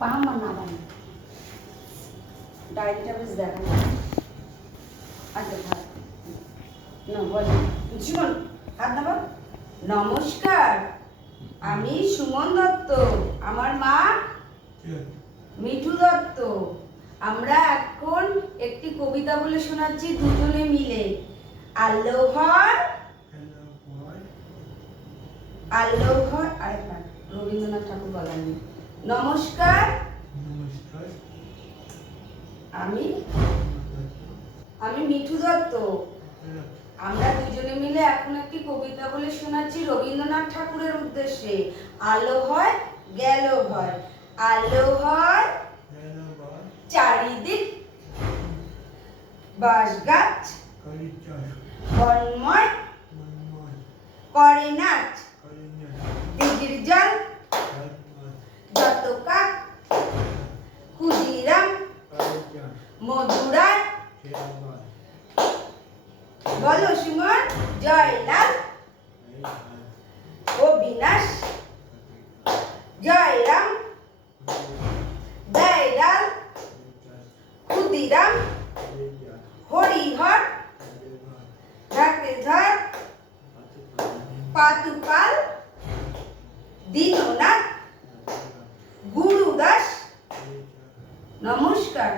পাহাম্মা না বানি ডায়েরিটা বেশ দেখা আচ্ছা থাক না বল সুমন হাত নামা। নমস্কার, আমি সুমন দত্ত, আমার মা মিঠু দত্ত। আমরা এখন একটি কবিতা বলে শোনাচ্ছি দুজনে মিলে। আল্লাহর আল্লাহর আরেকবার রবীন্দ্রনাথ ঠাকুর বলেন। নমস্কার, আমি আমি মিঠু দত্ত। আমরা দুজনে মিলে এখন একটি কবিতা বলে শোনাচ্ছি রবীন্দ্রনাথ ঠাকুরের উদ্দেশ্যে। আলো হয় গেল ভয়, আলো হয় চারিদিক, বাঁশ গাছ বনময় করে নাচ, দিঘির জল যত কাক ক্ষুদিরাম মধুরায়। বলো সুমন, জয়লাল অবিনাশ জয়রাম দয়াল ক্ষুদিরাম হরিহর ঢাকেধর পাতুকাল দীননাথ গুরুদাস। নমস্কার।